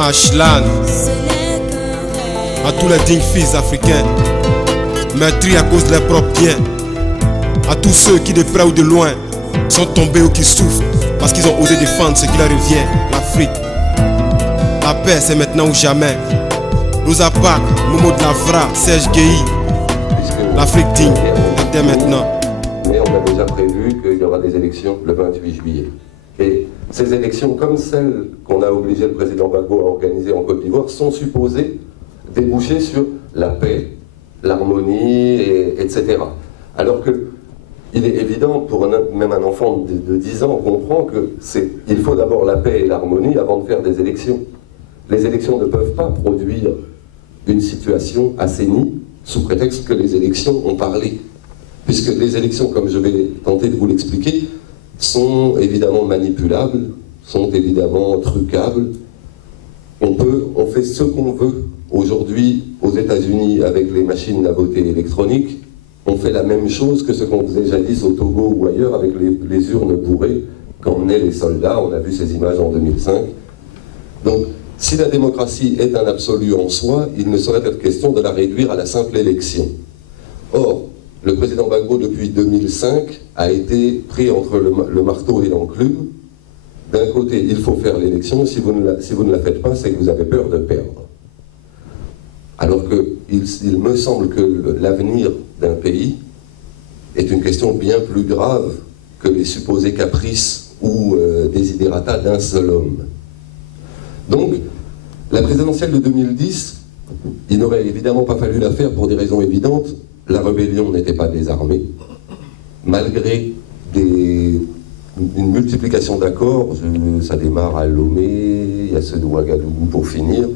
Ashlan, à tous les dignes fils africains, meurtris à cause de leurs propres biens, à tous ceux qui de près ou de loin sont tombés ou qui souffrent parce qu'ils ont osé défendre ce qui leur revient, l'Afrique. La paix c'est maintenant ou jamais. Rosa Parks, Momo de Lavra, Serge Guéhi, l'Afrique digne, dès maintenant. Mais on a déjà prévu qu'il y aura des élections le 28 juillet. Et ces élections, comme celles qu'on a obligé le président Gbagbo à organiser en Côte d'Ivoire, sont supposées déboucher sur la paix, l'harmonie, etc. Alors que il est évident, pour même un enfant de 10 ans, on comprend qu'il faut d'abord la paix et l'harmonie avant de faire des élections. Les élections ne peuvent pas produire une situation assainie sous prétexte que les élections ont parlé. Puisque les élections, comme je vais tenter de vous l'expliquer, sont évidemment manipulables, sont évidemment trucables. On fait ce qu'on veut. Aujourd'hui, aux États-Unis, avec les machines à voter électroniques, on fait la même chose que ce qu'on faisait jadis au Togo ou ailleurs avec les urnes bourrées qu'emmenaient les soldats. On a vu ces images en 2005. Donc, si la démocratie est un absolu en soi, il ne saurait être question de la réduire à la simple élection. Or, le président Gbagbo, depuis 2005, a été pris entre le marteau et l'enclume. D'un côté, il faut faire l'élection. Si vous ne la faites pas, c'est que vous avez peur de perdre. Alors qu'il me semble que l'avenir d'un pays est une question bien plus grave que les supposés caprices ou desiderata d'un seul homme. Donc, la présidentielle de 2010, il n'aurait évidemment pas fallu la faire pour des raisons évidentes. La rébellion n'était pas désarmée, malgré une multiplication d'accords. Ça démarre à Lomé, il y a ceux de Ouagadougou pour finir,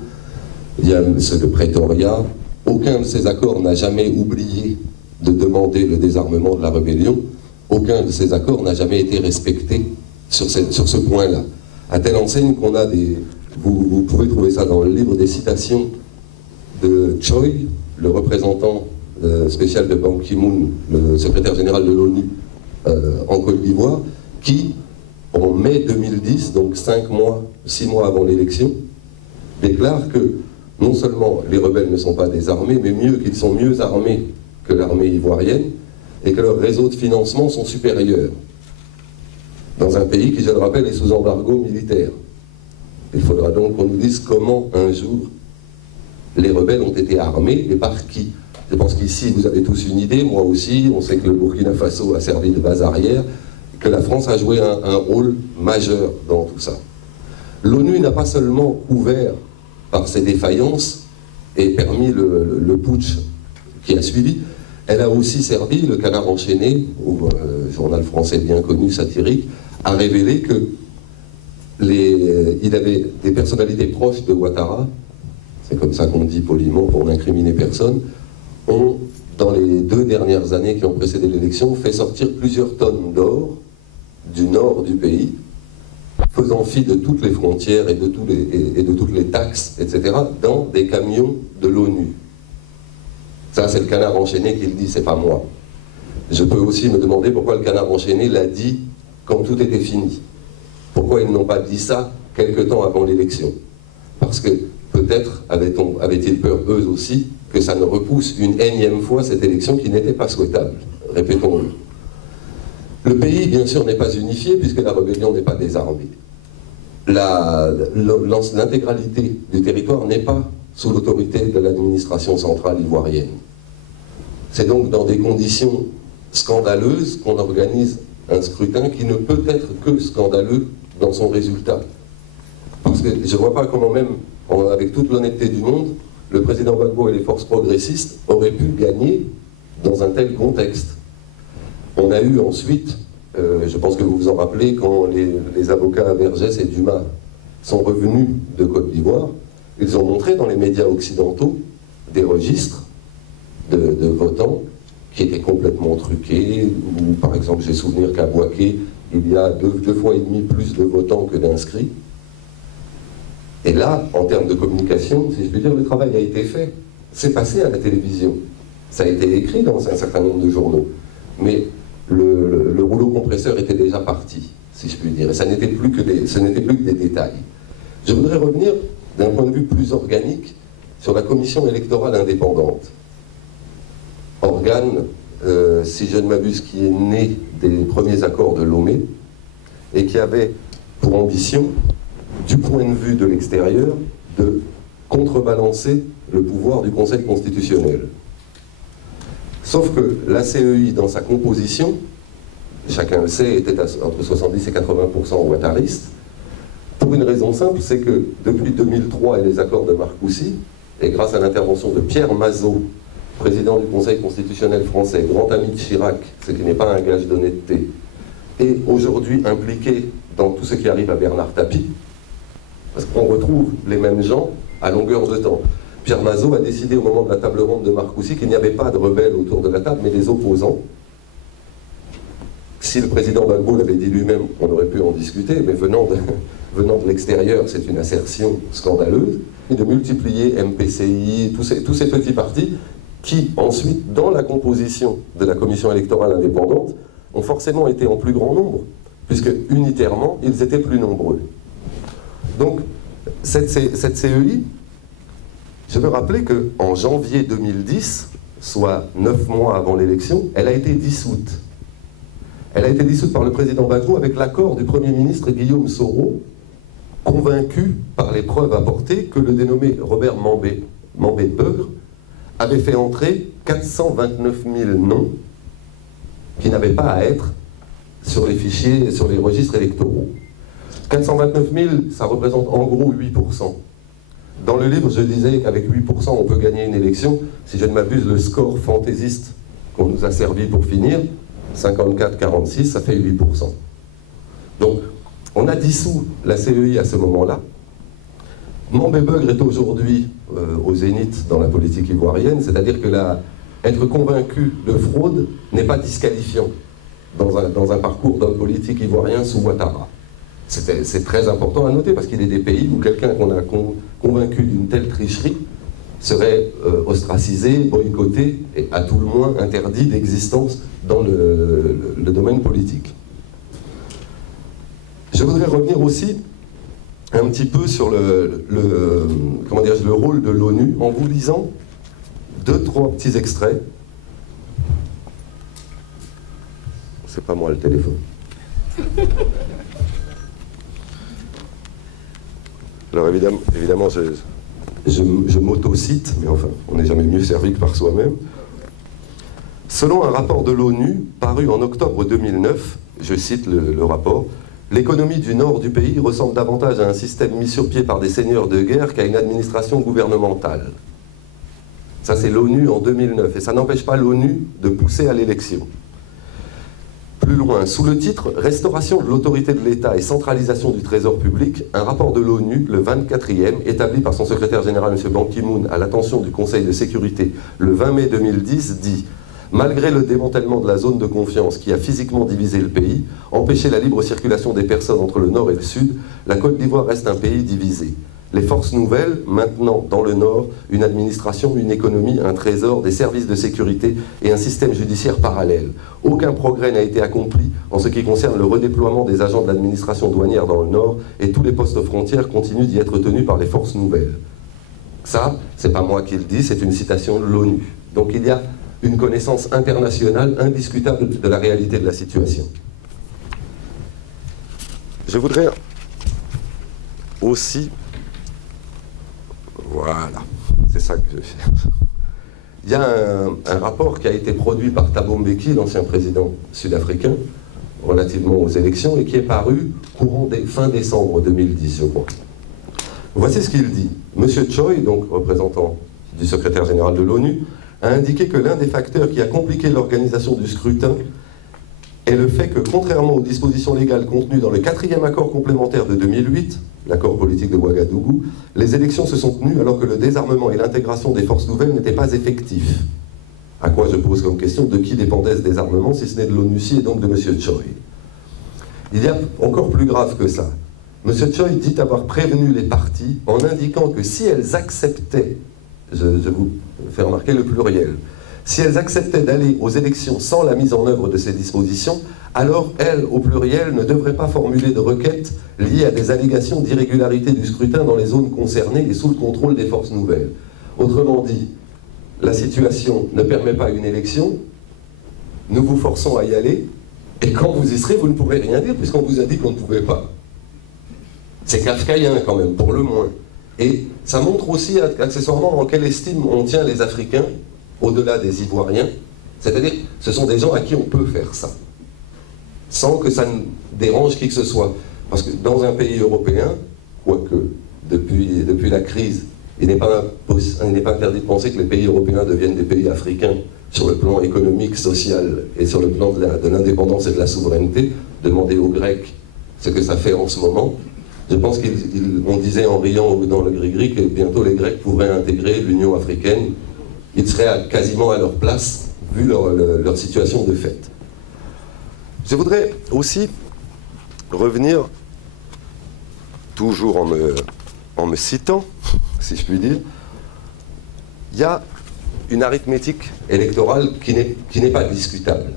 il y a ceux de Pretoria. Aucun de ces accords n'a jamais oublié de demander le désarmement de la rébellion. Aucun de ces accords n'a jamais été respecté sur ce point-là. À telle enseigne qu'on a vous pouvez trouver ça dans le livre, des citations de Choi, le représentant spécial de Ban Ki-moon, le secrétaire général de l'ONU en Côte d'Ivoire, qui, en mai 2010, donc 6 mois avant l'élection, déclare que non seulement les rebelles ne sont pas désarmés, mais mieux qu'ils sont mieux armés que l'armée ivoirienne, et que leurs réseaux de financement sont supérieurs. Dans un pays qui, je le rappelle, est sous embargo militaire. Il faudra donc qu'on nous dise comment, un jour, les rebelles ont été armés et par qui. Je pense qu'ici, vous avez tous une idée, moi aussi, on sait que le Burkina Faso a servi de base arrière, que la France a joué un rôle majeur dans tout ça. L'ONU n'a pas seulement couvert par ses défaillances et permis le putsch qui a suivi, elle a aussi servi, le Canard enchaîné, journal français bien connu, satirique, a révélé que il avait des personnalités proches de Ouattara, c'est comme ça qu'on dit poliment pour n'incriminer personne, ont, dans les 2 dernières années qui ont précédé l'élection, fait sortir plusieurs tonnes d'or du nord du pays, faisant fi de toutes les frontières et de toutes les taxes, etc., dans des camions de l'ONU. Ça, c'est le Canard enchaîné qui le dit, c'est pas moi. Je peux aussi me demander pourquoi le Canard enchaîné l'a dit quand tout était fini. Pourquoi ils n'ont pas dit ça quelque temps avant l'élection? Parce que peut-être avaient-ils peur, eux aussi, que ça ne repousse une énième fois cette élection qui n'était pas souhaitable. Répétons-le. Le pays, bien sûr, n'est pas unifié puisque la rébellion n'est pas désarmée. L'intégralité du territoire n'est pas sous l'autorité de l'administration centrale ivoirienne. C'est donc dans des conditions scandaleuses qu'on organise un scrutin qui ne peut être que scandaleux dans son résultat. Parce que je ne vois pas comment même, avec toute l'honnêteté du monde, le président Gbagbo et les forces progressistes auraient pu gagner dans un tel contexte. On a eu ensuite, je pense que vous vous en rappelez, quand les avocats Vergès et Dumas sont revenus de Côte d'Ivoire, ils ont montré dans les médias occidentaux des registres de votants qui étaient complètement truqués, ou par exemple, j'ai souvenir qu'à Bouaké, il y a 2,5 fois plus de votants que d'inscrits. Et là, en termes de communication, si je puis dire, le travail a été fait. C'est passé à la télévision. Ça a été écrit dans un certain nombre de journaux. Mais le rouleau compresseur était déjà parti, si je puis dire. Et ce n'était plus que des détails. Je voudrais revenir, d'un point de vue plus organique, sur la commission électorale indépendante. Organe, si je ne m'abuse, qui est né des premiers accords de Lomé, et qui avait pour ambition, du point de vue de l'extérieur, de contrebalancer le pouvoir du Conseil constitutionnel. Sauf que la CEI, dans sa composition, chacun le sait, était entre 70 et 80% ouattariste, pour une raison simple, c'est que depuis 2003 et les accords de Marcoussis, et grâce à l'intervention de Pierre Mazeaud, président du Conseil constitutionnel français, grand ami de Chirac, ce qui n'est pas un gage d'honnêteté, et aujourd'hui impliqué dans tout ce qui arrive à Bernard Tapie, parce qu'on retrouve les mêmes gens à longueur de temps. Pierre Mazeaud a décidé au moment de la table ronde de Marcoussis qu'il n'y avait pas de rebelles autour de la table, mais des opposants. Si le président Gbagbo l'avait dit lui-même, on aurait pu en discuter, mais venant de l'extérieur, c'est une assertion scandaleuse, et de multiplier MPCI, tous ces petits partis, qui ensuite, dans la composition de la commission électorale indépendante, ont forcément été en plus grand nombre, puisque unitairement, ils étaient plus nombreux. Donc, cette CEI, je veux rappeler qu'en janvier 2010, soit 9 mois avant l'élection, elle a été dissoute. Elle a été dissoute par le président Gbagbo avec l'accord du Premier ministre Guillaume Soro, convaincu par les preuves apportées que le dénommé Robert Mambé-Beugre avait fait entrer 429 000 noms qui n'avaient pas à être sur les fichiers, sur les registres électoraux. 429 000, ça représente en gros 8%. Dans le livre, je disais qu'avec 8%, on peut gagner une élection. Si je ne m'abuse, le score fantaisiste qu'on nous a servi pour finir, 54-46, ça fait 8%. Donc, on a dissous la CEI à ce moment-là. Mambé-Beugre est aujourd'hui au zénith dans la politique ivoirienne, c'est-à-dire que être convaincu de fraude n'est pas disqualifiant dans un parcours d'homme politique ivoirien sous Ouattara. C'est très important à noter parce qu'il y a des pays où quelqu'un qu'on a convaincu d'une telle tricherie serait ostracisé, boycotté et à tout le moins interdit d'existence dans le domaine politique. Je voudrais revenir aussi un petit peu sur le rôle de l'ONU en vous lisant 2-3 petits extraits. C'est pas moi le téléphone. Alors évidemment je m'auto-cite, mais enfin, on n'est jamais mieux servi que par soi-même. Selon un rapport de l'ONU paru en octobre 2009, je cite le rapport, l'économie du nord du pays ressemble davantage à un système mis sur pied par des seigneurs de guerre qu'à une administration gouvernementale. Ça, c'est l'ONU en 2009, et ça n'empêche pas l'ONU de pousser à l'élection. Plus loin, sous le titre « Restauration de l'autorité de l'État et centralisation du trésor public », un rapport de l'ONU, le 24e, établi par son secrétaire général M. Ban Ki-moon à l'attention du Conseil de sécurité le 20 mai 2010, dit « Malgré le démantèlement de la zone de confiance qui a physiquement divisé le pays, empêché la libre circulation des personnes entre le Nord et le Sud, la Côte d'Ivoire reste un pays divisé. Les forces nouvelles, maintenant dans le Nord, une administration, une économie, un trésor, des services de sécurité et un système judiciaire parallèle. Aucun progrès n'a été accompli en ce qui concerne le redéploiement des agents de l'administration douanière dans le Nord et tous les postes frontières continuent d'y être tenus par les forces nouvelles. » Ça, c'est pas moi qui le dis, c'est une citation de l'ONU. Donc il y a une connaissance internationale indiscutable de la réalité de la situation. Je voudrais aussi... Voilà, c'est ça que je cherche. Il y a un rapport qui a été produit par Thabo Mbeki, l'ancien président sud-africain, relativement aux élections, et qui est paru fin décembre 2010, je crois. Voici ce qu'il dit. Monsieur Choi, donc représentant du secrétaire général de l'ONU, a indiqué que l'un des facteurs qui a compliqué l'organisation du scrutin est le fait que, contrairement aux dispositions légales contenues dans le 4e accord complémentaire de 2008, l'accord politique de Ouagadougou, les élections se sont tenues alors que le désarmement et l'intégration des forces nouvelles n'étaient pas effectifs. À quoi je pose comme question, de qui dépendait ce désarmement, si ce n'est de l'ONUCI et donc de M. Choi. Il y a encore plus grave que ça. M. Choi dit avoir prévenu les parties en indiquant que si elles acceptaient, je vous fais remarquer le pluriel, si elles acceptaient d'aller aux élections sans la mise en œuvre de ces dispositions, alors elles, au pluriel, ne devraient pas formuler de requêtes liées à des allégations d'irrégularité du scrutin dans les zones concernées et sous le contrôle des forces nouvelles. Autrement dit, la situation ne permet pas une élection, nous vous forçons à y aller, et quand vous y serez, vous ne pourrez rien dire, puisqu'on vous a dit qu'on ne pouvait pas. C'est kafkaïen quand même, pour le moins. Et ça montre aussi, accessoirement, en quelle estime on tient les Africains, au-delà des Ivoiriens. C'est-à-dire, ce sont des gens à qui on peut faire ça, sans que ça ne dérange qui que ce soit. Parce que dans un pays européen, quoique, depuis la crise, il n'est pas interdit de penser que les pays européens deviennent des pays africains sur le plan économique, social et sur le plan de l'indépendance et de la souveraineté. Demandez aux Grecs ce que ça fait en ce moment. Je pense qu'on disait en riant dans le gris-gris que bientôt les Grecs pourraient intégrer l'Union africaine. Ils seraient quasiment à leur place, vu leur situation de fait. Je voudrais aussi revenir, toujours en me citant, si je puis dire, il y a une arithmétique électorale qui n'est pas discutable,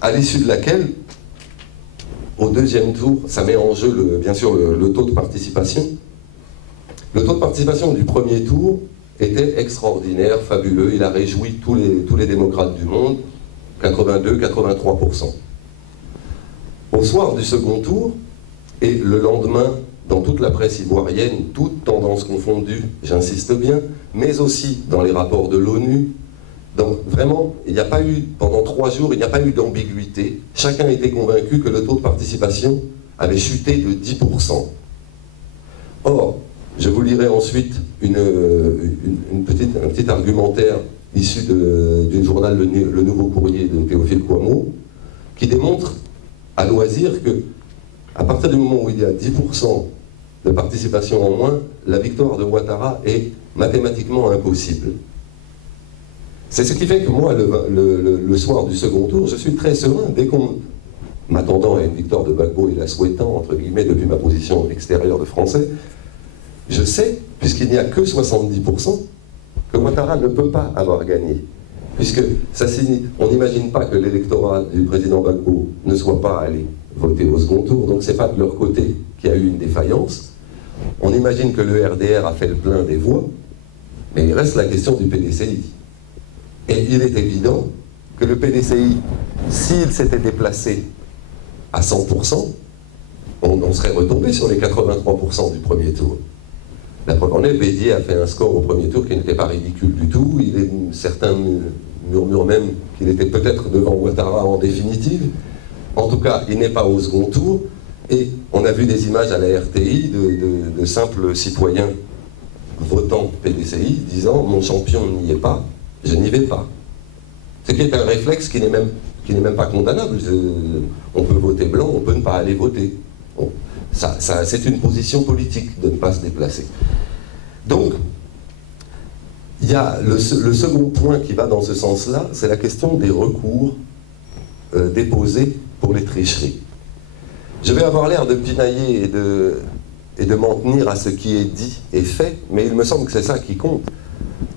à l'issue de laquelle, au deuxième tour, ça met en jeu bien sûr le taux de participation. Le taux de participation du premier tour était extraordinaire, fabuleux, il a réjoui tous les démocrates du monde, 82-83%. Au soir du second tour, et le lendemain, dans toute la presse ivoirienne, toutes tendances confondues, j'insiste bien, mais aussi dans les rapports de l'ONU, donc vraiment, il n'y a pas eu, pendant 3 jours, il n'y a pas eu d'ambiguïté. Chacun était convaincu que le taux de participation avait chuté de 10%. Or, je vous lirai ensuite un petit argumentaire issu du journal Le Nouveau Courrier de Théophile Kouamouo, qui démontre à loisir que, à partir du moment où il y a 10% de participation en moins, la victoire de Ouattara est mathématiquement impossible. C'est ce qui fait que moi, le soir du second tour, je suis très serein, dès qu'on, m'attendant à une victoire de Gbagbo et la souhaitant, entre guillemets, depuis ma position extérieure de Français, je sais, puisqu'il n'y a que 70%, que Ouattara ne peut pas avoir gagné. Puisque ça signifie, on n'imagine pas que l'électorat du président Gbagbo ne soit pas allé voter au second tour, donc c'est pas de leur côté qu'il y a eu une défaillance. On imagine que le RDR a fait le plein des voix, mais il reste la question du PDCI. Et il est évident que le PDCI, s'il s'était déplacé à 100%, on serait retombé sur les 83% du premier tour. La preuve en est, Bédier a fait un score au premier tour qui n'était pas ridicule du tout. Certains murmurent même qu'il était peut-être devant Ouattara en définitive. En tout cas, il n'est pas au second tour. Et on a vu des images à la RTI de simples citoyens votant PDCI disant « Mon champion n'y est pas, je n'y vais pas ». Ce qui est un réflexe qui n'est même pas condamnable. On peut voter blanc, on peut ne pas aller voter. Bon, c'est une position politique de ne pas se déplacer. Donc, il y a le second point qui va dans ce sens-là, c'est la question des recours déposés pour les tricheries. Je vais avoir l'air de pinailler et de m'en tenir à ce qui est dit et fait, mais il me semble que c'est ça qui compte.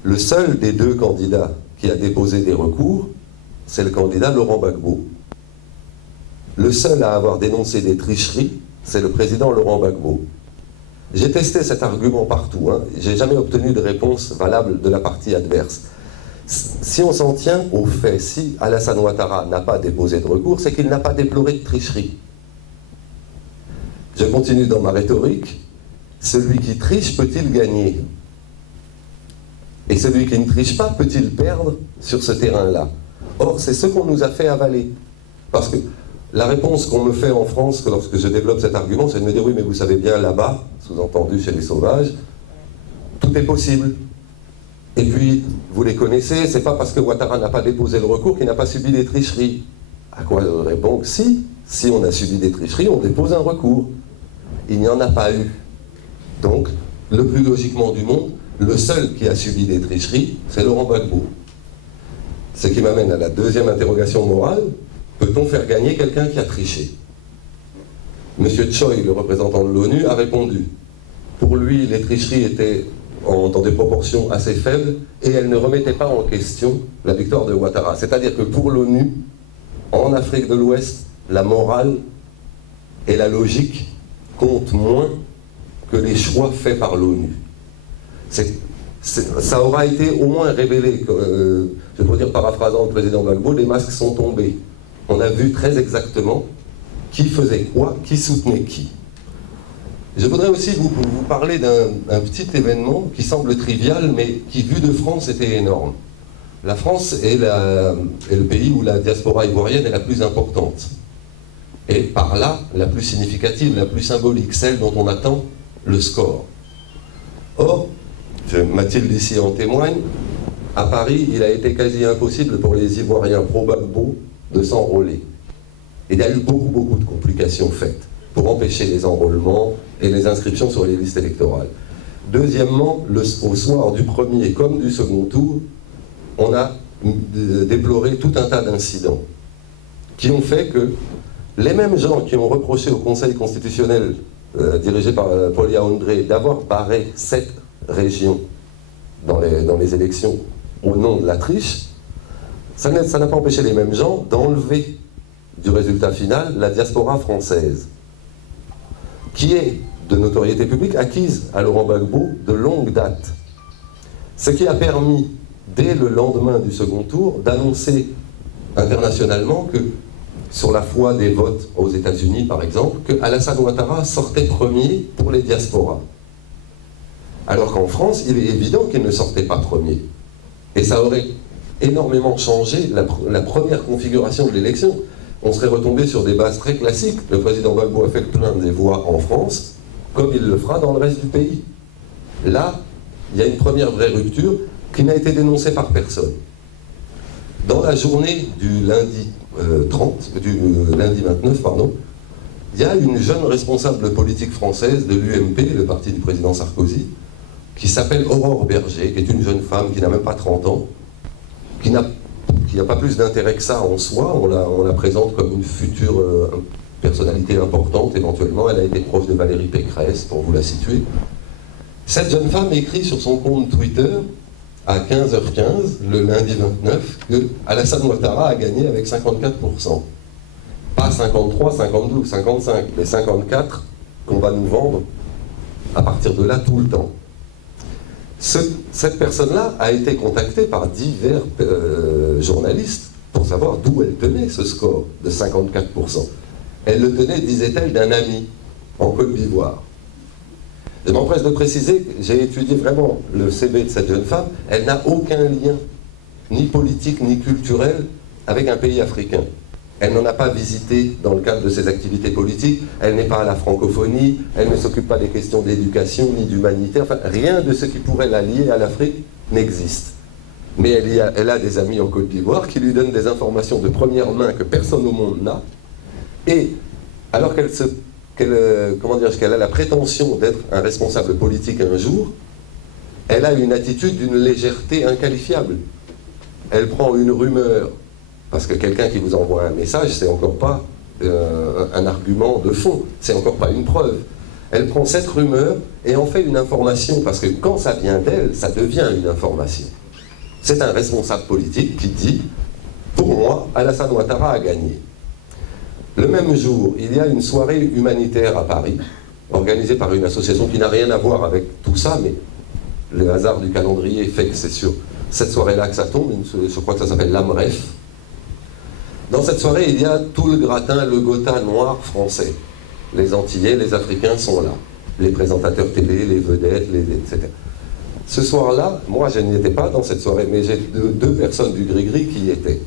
Le seul des deux candidats qui a déposé des recours, c'est le candidat Laurent Gbagbo. Le seul à avoir dénoncé des tricheries, c'est le président Laurent Gbagbo. J'ai testé cet argument partout, hein. J'ai jamais obtenu de réponse valable de la partie adverse. Si on s'en tient au fait, si Alassane Ouattara n'a pas déposé de recours, c'est qu'il n'a pas déploré de tricherie. Je continue dans ma rhétorique. Celui qui triche peut-il gagner? Et celui qui ne triche pas peut-il perdre sur ce terrain-là? Or, c'est ce qu'on nous a fait avaler. Parce que la réponse qu'on me fait en France lorsque je développe cet argument, c'est de me dire « Oui, mais vous savez bien, là-bas, sous-entendu chez les sauvages, tout est possible. Et puis, vous les connaissez, c'est pas parce que Ouattara n'a pas déposé le recours qu'il n'a pas subi des tricheries. » À quoi je réponds que si on a subi des tricheries, on dépose un recours. Il n'y en a pas eu. Donc, le plus logiquement du monde, le seul qui a subi des tricheries, c'est Laurent Gbagbo. Ce qui m'amène à la deuxième interrogation morale, peut-on faire gagner quelqu'un qui a triché? M. Choi, le représentant de l'ONU, a répondu. Pour lui, les tricheries étaient dans des proportions assez faibles et elles ne remettaient pas en question la victoire de Ouattara. C'est-à-dire que pour l'ONU, en Afrique de l'Ouest, la morale et la logique comptent moins que les choix faits par l'ONU. Ça aura été au moins révélé, je pourrais dire paraphrasant le président Gbagbo, les masques sont tombés. On a vu très exactement qui faisait quoi, qui soutenait qui. Je voudrais aussi vous parler d'un petit événement qui semble trivial, mais qui, vu de France, était énorme. La France est le pays où la diaspora ivoirienne est la plus importante. Et par là, la plus significative, la plus symbolique, celle dont on attend le score. Or, Mathilde ici en témoigne, à Paris, il a été quasi impossible pour les Ivoiriens pro-Gbagbo de s'enrôler. Et il y a eu beaucoup de complications faites pour empêcher les enrôlements et les inscriptions sur les listes électorales. Deuxièmement, au soir du premier comme du second tour, on a déploré tout un tas d'incidents qui ont fait que les mêmes gens qui ont reproché au Conseil constitutionnel dirigé par Polia André d'avoir barré 7 régions dans les élections au nom de la triche, ça n'a pas empêché les mêmes gens d'enlever du résultat final la diaspora française, qui est de notoriété publique acquise à Laurent Gbagbo de longue date. Ce qui a permis, dès le lendemain du second tour, d'annoncer internationalement que, sur la foi des votes aux États-Unis par exemple, que Alassane Ouattara sortait premier pour les diasporas. Alors qu'en France, il est évident qu'il ne sortait pas premier. Et ça aurait énormément changé la première configuration de l'élection. On serait retombé sur des bases très classiques. Le président Gbagbo a fait le plein des voix en France, comme il le fera dans le reste du pays. Là, il y a une première vraie rupture qui n'a été dénoncée par personne. Dans la journée du lundi 29, il y a une jeune responsable politique française de l'UMP, le parti du président Sarkozy, qui s'appelle Aurore Berger, qui est une jeune femme qui n'a même pas 30 ans, qui n'a pas plus d'intérêt que ça en soi. On la présente comme une future personnalité importante, éventuellement. Elle a été proche de Valérie Pécresse, pour vous la situer. Cette jeune femme écrit sur son compte Twitter, à 15h15, le lundi 29, que Alassane Ouattara a gagné avec 54%. Pas 53, 52, 55, mais 54 qu'on va nous vendre à partir de là tout le temps. Cette personne-là a été contactée par divers journalistes pour savoir d'où elle tenait ce score de 54%. Elle le tenait, disait-elle, d'un ami en Côte d'Ivoire. Je m'empresse de préciser que j'ai étudié vraiment le CV de cette jeune femme. Elle n'a aucun lien, ni politique, ni culturel, avec un pays africain. Elle n'en a pas visité dans le cadre de ses activités politiques, elle n'est pas à la francophonie, elle ne s'occupe pas des questions d'éducation ni d'humanité, enfin rien de ce qui pourrait la lier à l'Afrique n'existe. Mais elle a des amis en Côte d'Ivoire qui lui donnent des informations de première main que personne au monde n'a, et alors qu'elle a la prétention d'être un responsable politique un jour, elle a une attitude d'une légèreté inqualifiable. Elle prend une rumeur, parce que quelqu'un qui vous envoie un message, c'est encore pas un argument de fond, c'est encore pas une preuve. Elle prend cette rumeur et en fait une information, parce que quand ça vient d'elle, ça devient une information. C'est un responsable politique qui dit, pour moi, Alassane Ouattara a gagné. Le même jour, il y a une soirée humanitaire à Paris, organisée par une association qui n'a rien à voir avec tout ça, mais le hasard du calendrier fait que c'est sur cette soirée-là que ça tombe, je crois que ça s'appelle l'AMREF. Dans cette soirée, il y a tout le gratin, le gotha noir français. Les Antillais, les Africains sont là. Les présentateurs télé, les vedettes, etc. Ce soir-là, moi je n'y étais pas dans cette soirée, mais j'ai deux personnes du Gris-Gris qui y étaient.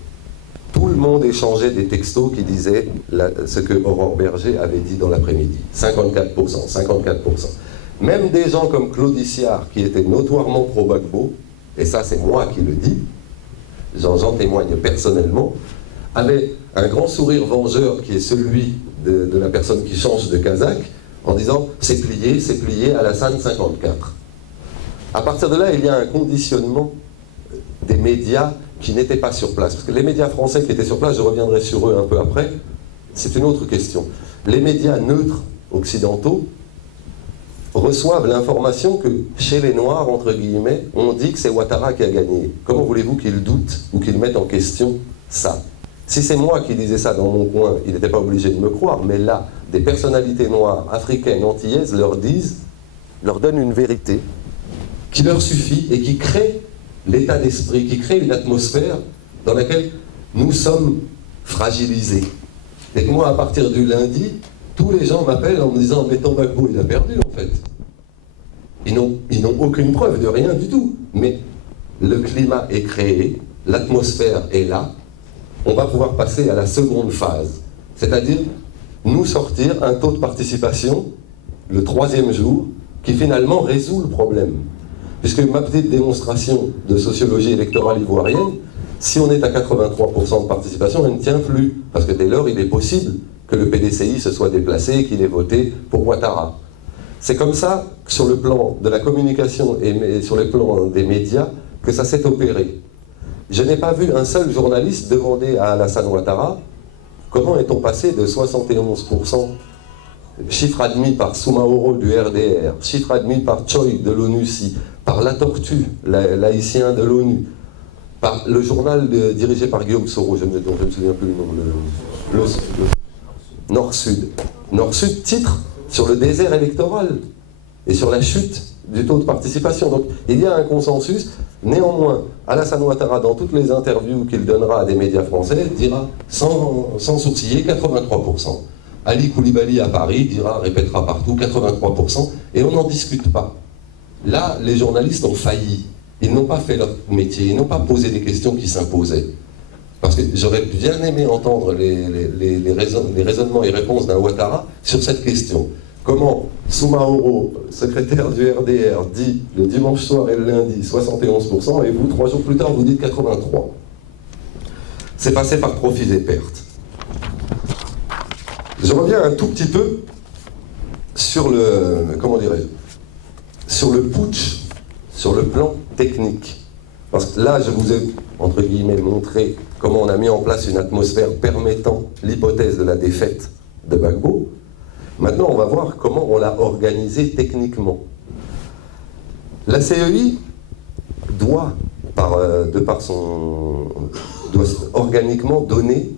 Tout le monde échangeait des textos qui disaient ce que Aurore Berger avait dit dans l'après-midi. 54%, 54%. Même des gens comme Claude Issiard, qui étaient notoirement pro-Gbagbo, et ça c'est moi qui le dis, j'en témoigne personnellement, avait un grand sourire vengeur qui est celui de la personne qui change de casaque, en disant « c'est plié, Alassane 54 ». À partir de là, il y a un conditionnement des médias qui n'étaient pas sur place. Parce que les médias français qui étaient sur place, je reviendrai sur eux un peu après, c'est une autre question. les médias neutres occidentaux reçoivent l'information que chez les Noirs, entre guillemets, on dit que c'est Ouattara qui a gagné. Comment voulez-vous qu'ils doutent ou qu'ils mettent en question ça? Si c'est moi qui disais ça dans mon coin, ils n'étaient pas obligés de me croire, mais là, des personnalités noires, africaines, antillaises leur donnent une vérité qui leur suffit et qui crée l'état d'esprit, qui crée une atmosphère dans laquelle nous sommes fragilisés. Et que moi, à partir du lundi, tous les gens m'appellent en me disant « Mais ton Gbagbo, il a perdu, en fait. » Ils n'ont aucune preuve de rien du tout. Mais le climat est créé, l'atmosphère est là. On va pouvoir passer à la seconde phase. C'est-à-dire, nous sortir un taux de participation, le 3e jour, qui finalement résout le problème. Puisque ma petite démonstration de sociologie électorale ivoirienne, si on est à 83% de participation, elle ne tient plus. Parce que dès lors, il est possible que le PDCI se soit déplacé et qu'il ait voté pour Ouattara. C'est comme ça, sur le plan de la communication et sur le plan des médias, que ça s'est opéré. Je n'ai pas vu un seul journaliste demander à Alassane Ouattara comment est-on passé de 71%, chiffre admis par Soumaoro du RDR, chiffre admis par Choi de l'ONUCI, par La Tortue, l'haïtien de l'ONU, par le journal dirigé par Guillaume Soro, dont je ne me souviens plus le nom, le Nord-Sud. Nord-Sud titre sur le désert électoral et sur la chute du taux de participation. Donc il y a un consensus. Néanmoins, Alassane Ouattara, dans toutes les interviews qu'il donnera à des médias français, dira sans sourciller 83%. Ali Koulibaly à Paris répétera partout 83%, et on n'en discute pas. Là, les journalistes ont failli. Ils n'ont pas fait leur métier, ils n'ont pas posé des questions qui s'imposaient. Parce que j'aurais bien aimé entendre les raisonnements et réponses d'un Ouattara sur cette question. Comment Soumaoro, secrétaire du RDR, dit le dimanche soir et le lundi 71%, et vous, 3 jours plus tard, vous dites 83%. C'est passé par profits et pertes. Je reviens un tout petit peu sur le, comment dirais-je, sur le putsch, sur le plan technique. Parce que là, je vous ai, entre guillemets, montré comment on a mis en place une atmosphère permettant l'hypothèse de la défaite de Gbagbo. Maintenant, on va voir comment on l'a organisé techniquement. La CEI doit organiquement donner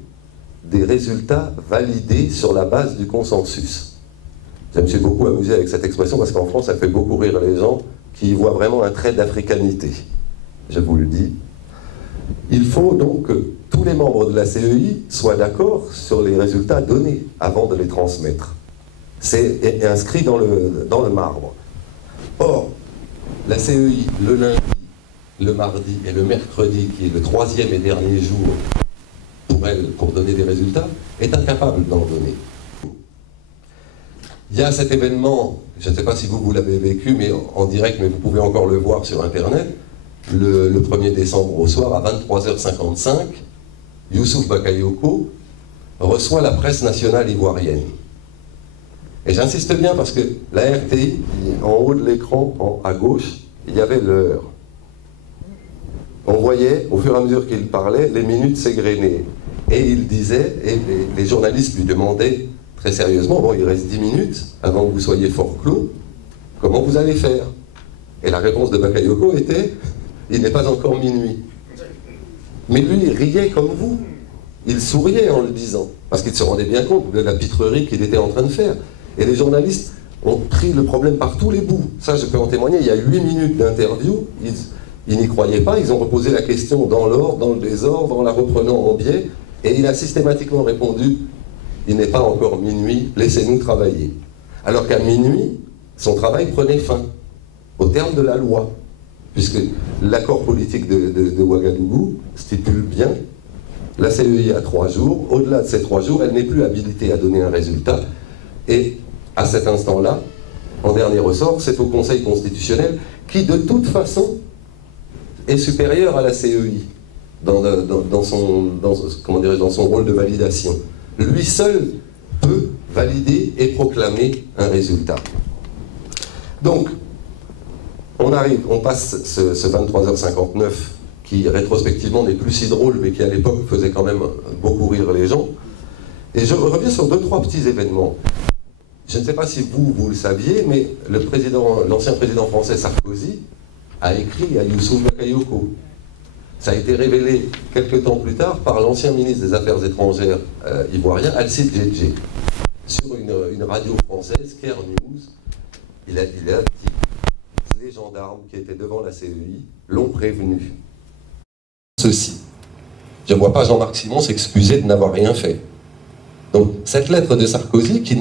des résultats validés sur la base du consensus. Je me suis beaucoup amusé avec cette expression parce qu'en France, ça fait beaucoup rire les gens qui y voient vraiment un trait d'africanité. Je vous le dis. Il faut donc que tous les membres de la CEI soient d'accord sur les résultats donnés avant de les transmettre. C'est inscrit dans le marbre. Or, la CEI, le lundi, le mardi et le mercredi, qui est le 3e et dernier jour pour elle, pour donner des résultats, est incapable d'en donner. Il y a cet événement, je ne sais pas si vous l'avez vécu, mais en direct, mais vous pouvez encore le voir sur Internet, le 1er décembre au soir, à 23h55, Youssouf Bakayoko reçoit la presse nationale ivoirienne. Et j'insiste bien parce que la RTI, en haut de l'écran, à gauche, il y avait l'heure. On voyait, au fur et à mesure qu'il parlait, les minutes s'égrener. Et il disait, et les journalistes lui demandaient très sérieusement, bon, il reste 10 minutes avant que vous soyez fort clos, comment vous allez faire? Et la réponse de Bakayoko était, il n'est pas encore minuit. Mais lui, il riait comme vous. Il souriait en le disant, parce qu'il se rendait bien compte de la pitrerie qu'il était en train de faire. Et les journalistes ont pris le problème par tous les bouts. Ça, je peux en témoigner, il y a 8 minutes d'interview, ils n'y croyaient pas, ils ont reposé la question dans l'ordre, dans le désordre, en la reprenant en biais, et il a systématiquement répondu, il n'est pas encore minuit, laissez-nous travailler. Alors qu'à minuit, son travail prenait fin, au terme de la loi, puisque l'accord politique de Ouagadougou stipule bien, la CEI a 3 jours, au-delà de ces 3 jours, elle n'est plus habilitée à donner un résultat, et à cet instant-là, en dernier ressort, c'est au Conseil constitutionnel qui, de toute façon, est supérieur à la CEI dans son rôle de validation. Lui seul peut valider et proclamer un résultat. Donc, on passe ce 23h59 qui, rétrospectivement, n'est plus si drôle, mais qui, à l'époque, faisait quand même beaucoup rire les gens. Et je reviens sur 2-3 petits événements. Je ne sais pas si vous le saviez, mais l'ancien président français Sarkozy a écrit à Youssouf Bakayoko. Ça a été révélé quelques temps plus tard par l'ancien ministre des Affaires étrangères ivoirien, Alcide Djedje. Sur une radio française, Care News, il a dit que les gendarmes qui étaient devant la CEI l'ont prévenu. Ceci. Je ne vois pas Jean-Marc Simon s'excuser de n'avoir rien fait. Donc, cette lettre de Sarkozy, qui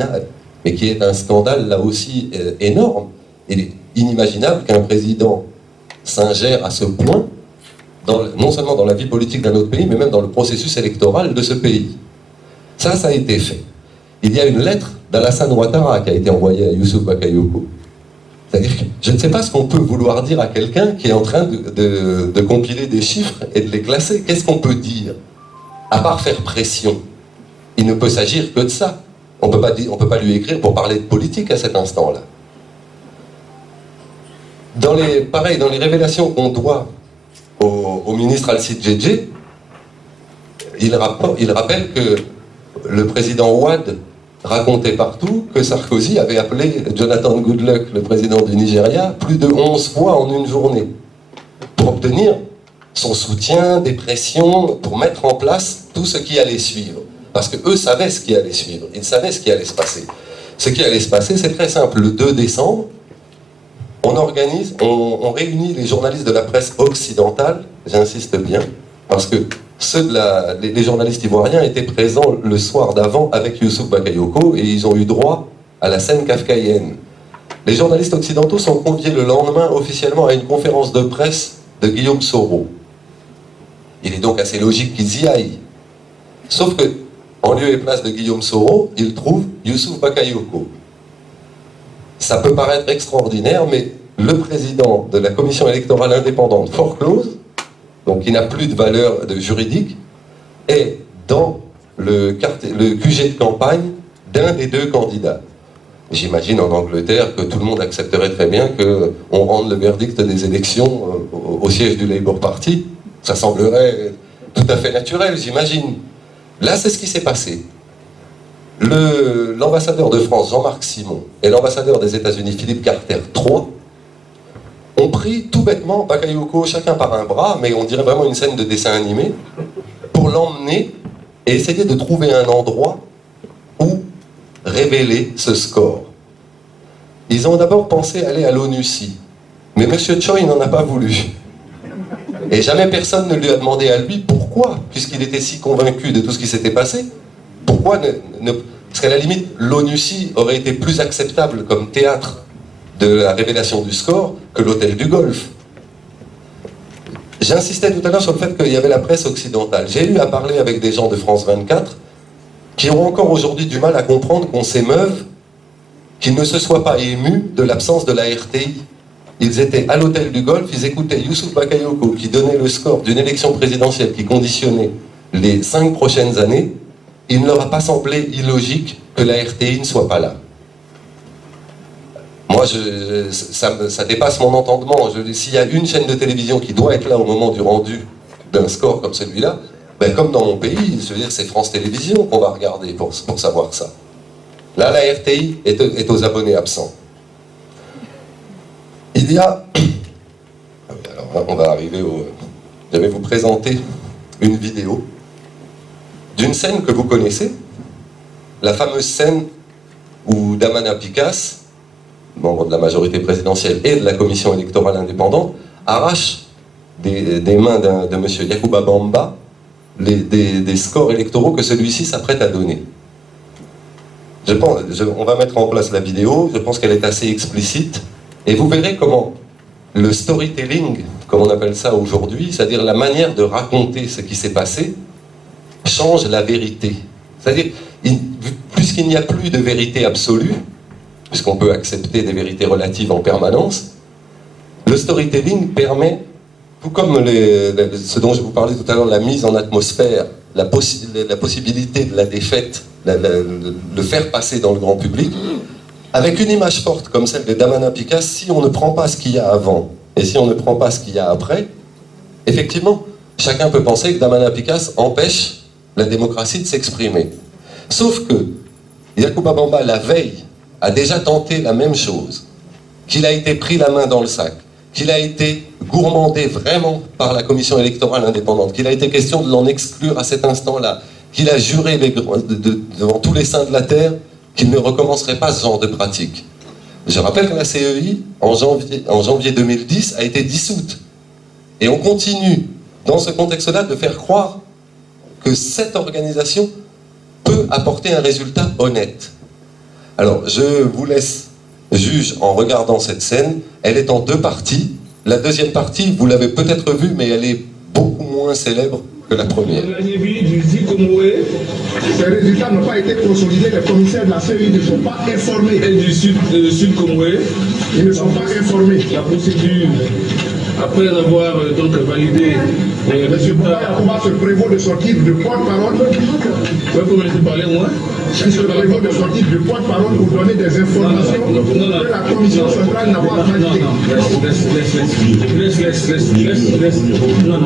est un scandale là aussi énorme, il est inimaginable qu'un président s'ingère à ce point, non seulement dans la vie politique d'un autre pays, mais même dans le processus électoral de ce pays. Ça a été fait. Il y a une lettre d'Alassane Ouattara qui a été envoyée à Youssouf Bakayoko. C'est-à-dire que je ne sais pas ce qu'on peut vouloir dire à quelqu'un qui est en train de compiler des chiffres et de les classer. Qu'est-ce qu'on peut dire? À part faire pression. Il ne peut s'agir que de ça. On ne peut pas lui écrire pour parler de politique à cet instant-là. Pareil, dans les révélations qu'on doit au ministre Alcide Djedje, il rappelle que le président Ouad racontait partout que Sarkozy avait appelé Jonathan Goodluck, le président du Nigeria, plus de 11 fois en une journée, pour obtenir son soutien, des pressions, pour mettre en place tout ce qui allait suivre. Parce qu'eux savaient ce qui allait suivre, ils savaient ce qui allait se passer. Ce qui allait se passer, c'est très simple. Le 2 décembre, on réunit les journalistes de la presse occidentale, j'insiste bien, parce que les journalistes ivoiriens étaient présents le soir d'avant avec Youssouf Bakayoko et ils ont eu droit à la scène kafkaïenne. Les journalistes occidentaux sont conviés le lendemain officiellement à une conférence de presse de Guillaume Soro. Il est donc assez logique qu'ils y aillent. Sauf que, en lieu et place de Guillaume Soro, ils trouvent Youssouf Bakayoko. Ça peut paraître extraordinaire, mais le président de la commission électorale indépendante, Fort Close, donc qui n'a plus de valeur juridique, est dans le QG de campagne d'un des deux candidats. J'imagine en Angleterre que tout le monde accepterait très bien qu'on rende le verdict des élections au siège du Labour Party. Ça semblerait tout à fait naturel, j'imagine. Là, c'est ce qui s'est passé. L'ambassadeur de France, Jean-Marc Simon, et l'ambassadeur des États-Unis, Philippe Carter III, ont pris tout bêtement Bakayoko chacun par un bras, mais on dirait vraiment une scène de dessin animé, pour l'emmener et essayer de trouver un endroit où révéler ce score. Ils ont d'abord pensé aller à l'ONUCI, mais M. Choi n'en a pas voulu. Et jamais personne ne lui a demandé à lui pourquoi, puisqu'il était si convaincu de tout ce qui s'était passé, pourquoi parce qu'à la limite, l'ONUCI aurait été plus acceptable comme théâtre de la révélation du score que l'hôtel du Golfe. J'insistais tout à l'heure sur le fait qu'il y avait la presse occidentale. J'ai eu à parler avec des gens de France 24 qui ont encore aujourd'hui du mal à comprendre qu'on s'émeuve, qu'ils ne se soient pas émus de l'absence de la RTI. Ils étaient à l'hôtel du Golfe, ils écoutaient Youssouf Bakayoko qui donnait le score d'une élection présidentielle qui conditionnait les 5 prochaines années. Il ne leur a pas semblé illogique que la RTI ne soit pas là. Moi, ça dépasse mon entendement. S'il y a une chaîne de télévision qui doit être là au moment du rendu d'un score comme celui-là, ben comme dans mon pays, je veux dire, c'est France Télévisions qu'on va regarder pour savoir ça. Là, la RTI est aux abonnés absents. Il y a... Alors, on va arriver au... Je vais vous présenter une vidéo d'une scène que vous connaissez, la fameuse scène où Damana Picasse, membre de la majorité présidentielle et de la commission électorale indépendante, arrache des mains de M. Yacouba Bamba des scores électoraux que celui-ci s'apprête à donner. On va mettre en place la vidéo, je pense qu'elle est assez explicite, et vous verrez comment le storytelling, comme on appelle ça aujourd'hui, c'est-à-dire la manière de raconter ce qui s'est passé, change la vérité. C'est-à-dire, puisqu'il n'y a plus de vérité absolue, puisqu'on peut accepter des vérités relatives en permanence, le storytelling permet, tout comme ce dont je vous parlais tout à l'heure, la mise en atmosphère, la possibilité de la défaite, le faire passer dans le grand public, avec une image forte comme celle de Damana Picasse, si on ne prend pas ce qu'il y a avant, et si on ne prend pas ce qu'il y a après, effectivement, chacun peut penser que Damana Picasse empêche la démocratie de s'exprimer. Sauf que Yacouba Bamba, la veille, a déjà tenté la même chose, qu'il a été pris la main dans le sac, qu'il a été gourmandé vraiment par la commission électorale indépendante, qu'il a été question de l'en exclure à cet instant-là, qu'il a juré devant tous les saints de la terre qu'il ne recommencerait pas ce genre de pratique. Je rappelle que la CEI, en janvier 2010, a été dissoute. Et on continue, dans ce contexte-là, de faire croire que cette organisation peut apporter un résultat honnête. Alors, je vous laisse juge en regardant cette scène. Elle est en deux parties. La deuxième partie, vous l'avez peut-être vue, mais elle est beaucoup moins célèbre que la première. Ces résultats n'ont pas été consolidés, les commissaires de la CEI ne sont pas informés. Et du Sud Comoé, ils ne sont pas informés. La procédure, après avoir donc validé les résultats. Comment se prévaut de sortir de porte-parole? Vous pouvez me parler, moi? Il se prévaut de sortir de porte-parole pour donner des informations que la commission centrale n'a pas validées. Laisse. Non.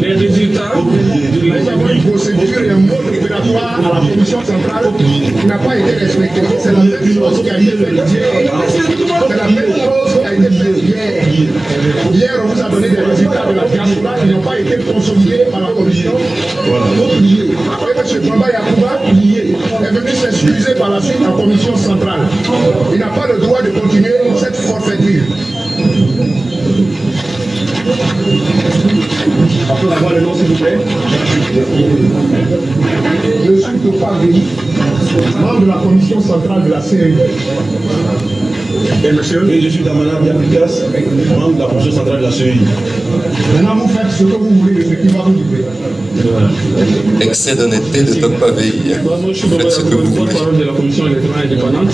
Les résultats. Nous avons une procédure et un mode opératoire à la commission centrale qui n'a pas été respecté. C'est la même chose qui a été faite hier. C'est la même chose qui a été faite hier. Hier, on vous a donné des résultats de la diaspora qui n'ont pas été consolidés par la commission. Liés. Après, M. Bamba Yacouba, lié, est venu s'excuser par la suite en commission centrale. Il n'a pas le droit de continuer cette forfaiture. Après avoir le nom, s'il vous plaît. Je suis Topa Véi, membre de la commission centrale de la CEI. Et monsieur, et je suis Damana Biapikas, membre de la commission centrale de la CEI. Maintenant, vous faites ce que vous voulez de ce qui va vous livrer. Excès d'honnêteté de Topa Véi. Moi, je suis porte-parole de la commission électorale indépendante.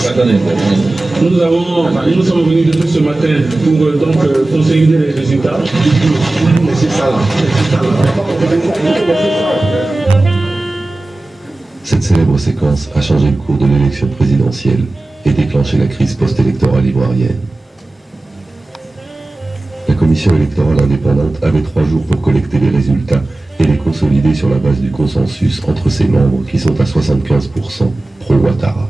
Nous sommes venus depuis ce matin pour donc consolider les résultats. C'est ça là. Cette célèbre séquence a changé le cours de l'élection présidentielle et déclenché la crise post-électorale ivoirienne. La commission électorale indépendante avait 3 jours pour collecter les résultats et les consolider sur la base du consensus entre ses membres qui sont à 75% pro-Ouattara.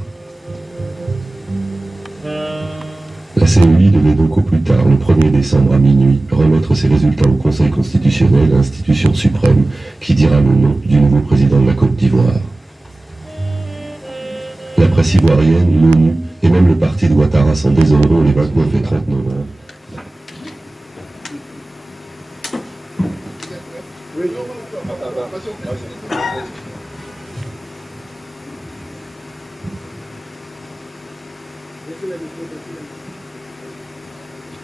La CEI devait donc au plus tard, le 1er décembre à minuit, remettre ses résultats au Conseil constitutionnel, institution suprême, qui dira le nom du nouveau président de la Côte d'Ivoire. La presse ivoirienne, l'ONU et même le parti de Ouattara sont désolés les 29 et 30 novembre.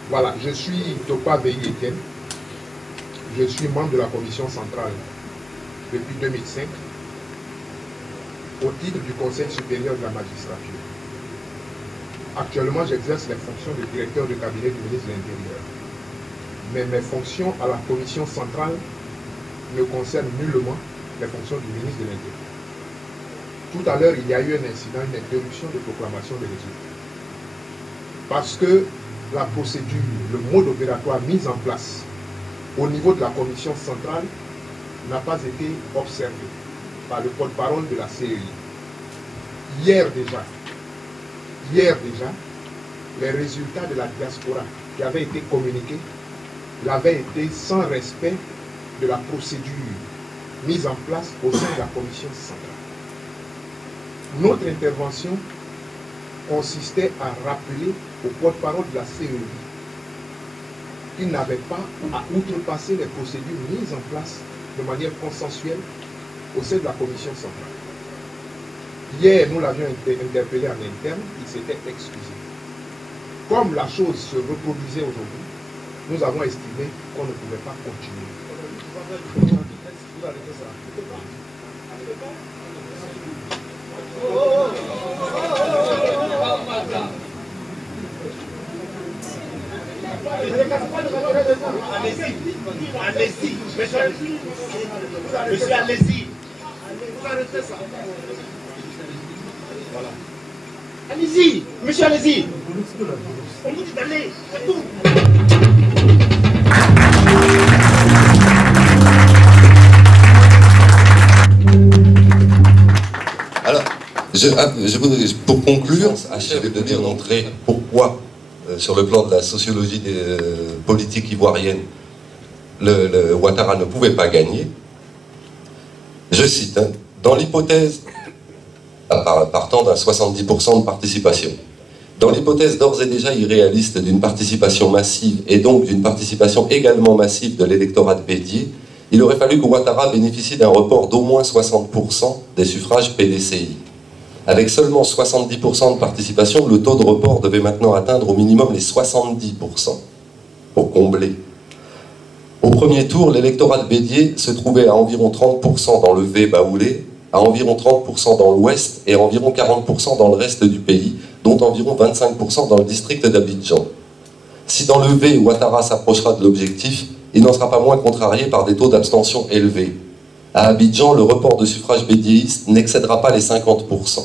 Voilà, je suis Topa Véi Etienne. Je suis membre de la commission centrale depuis 2005 au titre du Conseil supérieur de la magistrature. Actuellement, j'exerce les fonctions de directeur de cabinet du ministre de l'Intérieur. Mais mes fonctions à la commission centrale ne concernent nullement les fonctions du ministre de l'Intérieur. Tout à l'heure, il y a eu un incident, une interruption de proclamation des résultats. Parce que la procédure, le mode opératoire mis en place au niveau de la commission centrale n'a pas été observé par le porte-parole de la CEI. Hier déjà, les résultats de la diaspora qui avaient été communiqués l'avaient été sans respect de la procédure mise en place au sein de la commission centrale. Notre intervention consistait à rappeler au porte-parole de la CEI qu'il n'avait pas à outrepasser les procédures mises en place de manière consensuelle au sein de la commission centrale. Hier, nous l'avions interpellé en interne, il s'était excusé. Comme la chose se reproduisait aujourd'hui, nous avons estimé qu'on ne pouvait pas continuer. Allez-y, monsieur, allez-y. Vous arrêtez ça. Voilà. Allez-y, monsieur, allez-y. On vous dit d'aller, c'est tout. Alors, pour conclure, achève de démontrer pourquoi, sur le plan de la sociologie politique ivoirienne, le Ouattara ne pouvait pas gagner. Je cite, hein, dans l'hypothèse, partant d'un 70% de participation, dans l'hypothèse d'ores et déjà irréaliste d'une participation massive et donc d'une participation également massive de l'électorat de Bédié, il aurait fallu que Ouattara bénéficie d'un report d'au moins 60% des suffrages PDCI. Avec seulement 70% de participation, le taux de report devait maintenant atteindre au minimum les 70% pour combler. Au premier tour, l'électorat de Bédié se trouvait à environ 30% dans le V baoulé, à environ 30% dans l'ouest et à environ 40% dans le reste du pays, dont environ 25% dans le district d'Abidjan. Si dans le V, Ouattara s'approchera de l'objectif, il n'en sera pas moins contrarié par des taux d'abstention élevés. À Abidjan, le report de suffrage bédiéiste n'excédera pas les 50%.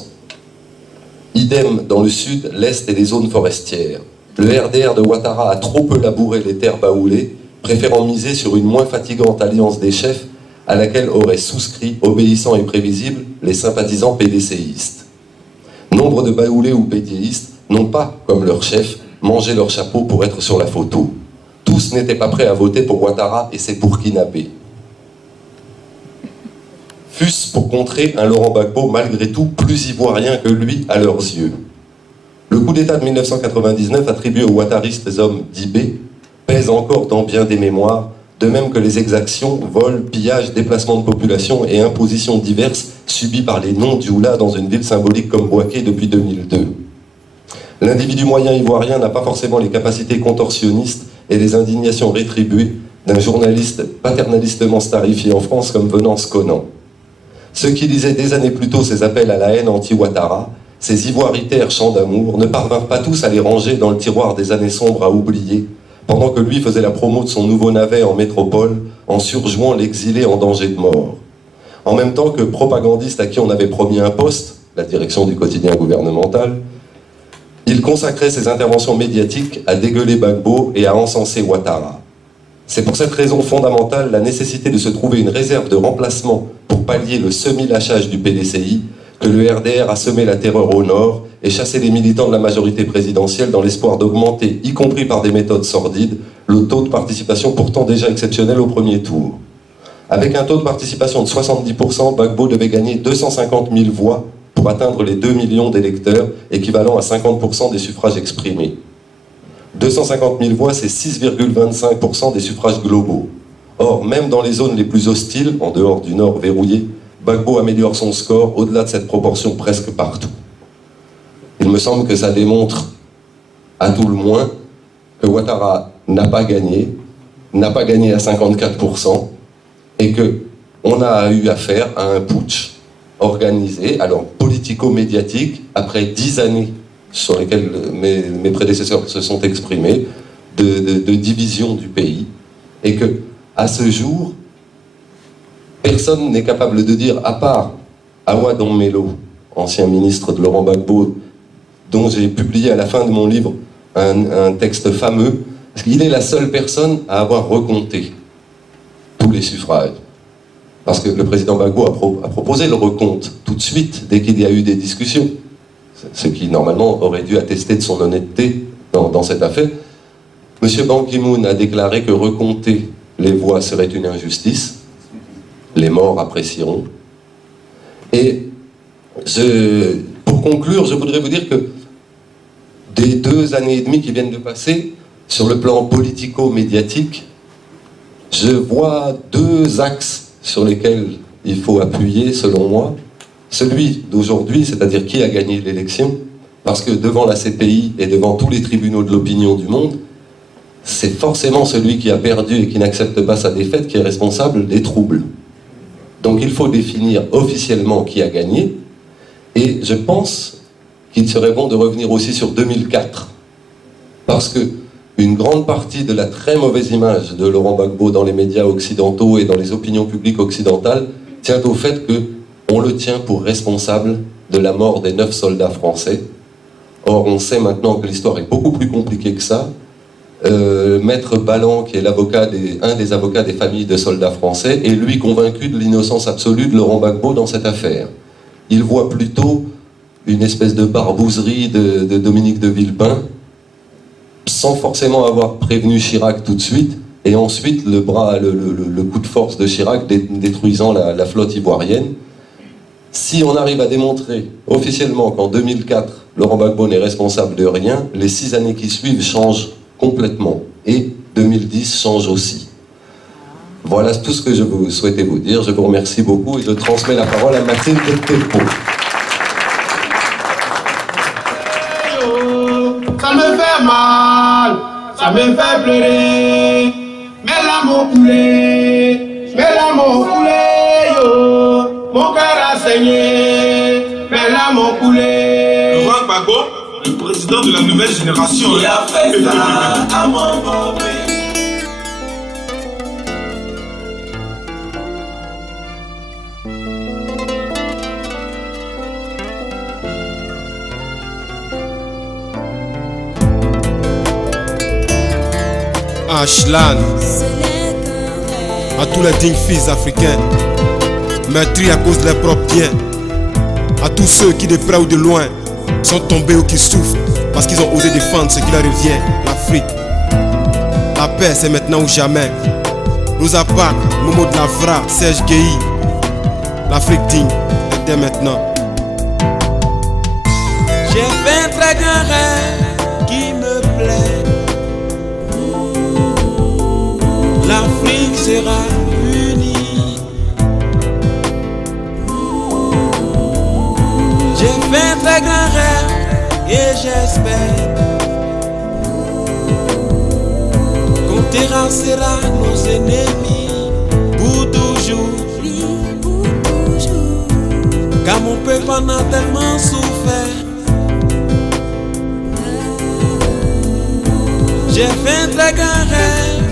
Idem dans le sud, l'est et les zones forestières. Le RDR de Ouattara a trop peu labouré les terres baoulées, préférant miser sur une moins fatigante alliance des chefs à laquelle auraient souscrit, obéissants et prévisibles, les sympathisants PDCistes. Nombre de baoulés ou bédiéistes n'ont pas, comme leur chef, mangé leur chapeau pour être sur la photo. Tous n'étaient pas prêts à voter pour Ouattara et ses Burkinabés. Fût-ce pour contrer un Laurent Gbagbo malgré tout plus ivoirien que lui à leurs yeux. Le coup d'État de 1999 attribué aux ouattaristes hommes d'Ibé pèse encore dans bien des mémoires, de même que les exactions, vols, pillages, déplacements de population et impositions diverses subies par les non-dioula dans une ville symbolique comme Bouaké depuis 2002. L'individu moyen ivoirien n'a pas forcément les capacités contorsionnistes et les indignations rétribuées d'un journaliste paternalistement starifié en France comme Venance Conan. Ceux qui lisaient des années plus tôt ces appels à la haine anti-Ouattara, ces ivoiritaires chants d'amour, ne parvinrent pas tous à les ranger dans le tiroir des années sombres à oublier, pendant que lui faisait la promo de son nouveau navet en métropole, en surjouant l'exilé en danger de mort. En même temps que propagandiste à qui on avait promis un poste, la direction du quotidien gouvernemental, il consacrait ses interventions médiatiques à dégueuler Gbagbo et à encenser Ouattara. C'est pour cette raison fondamentale la nécessité de se trouver une réserve de remplacement pour pallier le semi-lâchage du PDCI, que le RDR a semé la terreur au nord et chassé les militants de la majorité présidentielle dans l'espoir d'augmenter, y compris par des méthodes sordides, le taux de participation pourtant déjà exceptionnel au premier tour. Avec un taux de participation de 70%, Gbagbo devait gagner 250 000 voix pour atteindre les 2 millions d'électeurs, équivalent à 50% des suffrages exprimés. 250 000 voix, c'est 6,25% des suffrages globaux. Or, même dans les zones les plus hostiles, en dehors du nord verrouillé, Gbagbo améliore son score au-delà de cette proportion presque partout. Il me semble que ça démontre, à tout le moins, que Ouattara n'a pas gagné à 54%, et qu'on a eu affaire à un putsch organisé, alors politico-médiatique, après 10 années sur lesquelles mes prédécesseurs se sont exprimés, de division du pays, et que, à ce jour, personne n'est capable de dire, à part Awa Donmelo, ancien ministre de Laurent Gbagbo, dont j'ai publié à la fin de mon livre un texte fameux, parce qu'il est la seule personne à avoir recompté tous les suffrages. Parce que le président Gbagbo a proposé le recompte tout de suite, dès qu'il y a eu des discussions. Ce qui, normalement, aurait dû attester de son honnêteté dans cette affaire. M. Ban Ki-moon a déclaré que recompter les voix serait une injustice. Les morts apprécieront. Et pour conclure, je voudrais vous dire que des 2 années et demie qui viennent de passer, sur le plan politico-médiatique, je vois 2 axes sur lesquels il faut appuyer, selon moi. Celui d'aujourd'hui, c'est-à-dire qui a gagné l'élection, parce que devant la CPI et devant tous les tribunaux de l'opinion du monde, c'est forcément celui qui a perdu et qui n'accepte pas sa défaite qui est responsable des troubles. Donc il faut définir officiellement qui a gagné, et je pense qu'il serait bon de revenir aussi sur 2004, parce que une grande partie de la très mauvaise image de Laurent Gbagbo dans les médias occidentaux et dans les opinions publiques occidentales tient au fait qu'on le tient pour responsable de la mort des 9 soldats français. Or, on sait maintenant que l'histoire est beaucoup plus compliquée que ça. Maître Ballan, qui est un des avocats des familles de soldats français, est lui convaincu de l'innocence absolue de Laurent Gbagbo dans cette affaire. Il voit plutôt une espèce de barbouzerie de Dominique de Villepin, sans forcément avoir prévenu Chirac tout de suite, et ensuite le coup de force de Chirac détruisant la flotte ivoirienne. Si on arrive à démontrer officiellement qu'en 2004, Laurent Gbagbo n'est responsable de rien, les 6 années qui suivent changent complètement. Et 2010 change aussi. Voilà tout ce que je souhaitais vous dire. Je vous remercie beaucoup et je transmets la parole à Mathilde Teppo. Ça me fait mal, ça me fait pleurer. Mais l'amour coulé, yo. Mon cœur a saigné, mais l'amour coulé. Laurent Gbagbo, le président de la nouvelle génération. Il a fait ça à mon pauvre. Ashlan, à tous les dignes fils africains, meurtris à cause de leurs propres biens, à tous ceux qui de près ou de loin sont tombés ou qui souffrent parce qu'ils ont osé défendre ce qui leur revient, l'Afrique. La paix c'est maintenant ou jamais. Rosa Parks, Momo de Lavra, Serge Guéhi, l'Afrique digne est dès maintenant. J'ai fait un très grand rêve qui me plaît. L'Afrique sera unie. J'ai fait un très grand rêve et j'espère qu'on terrassera nos ennemis pour toujours. Car mon peuple en a tellement souffert. J'ai fait un très grand rêve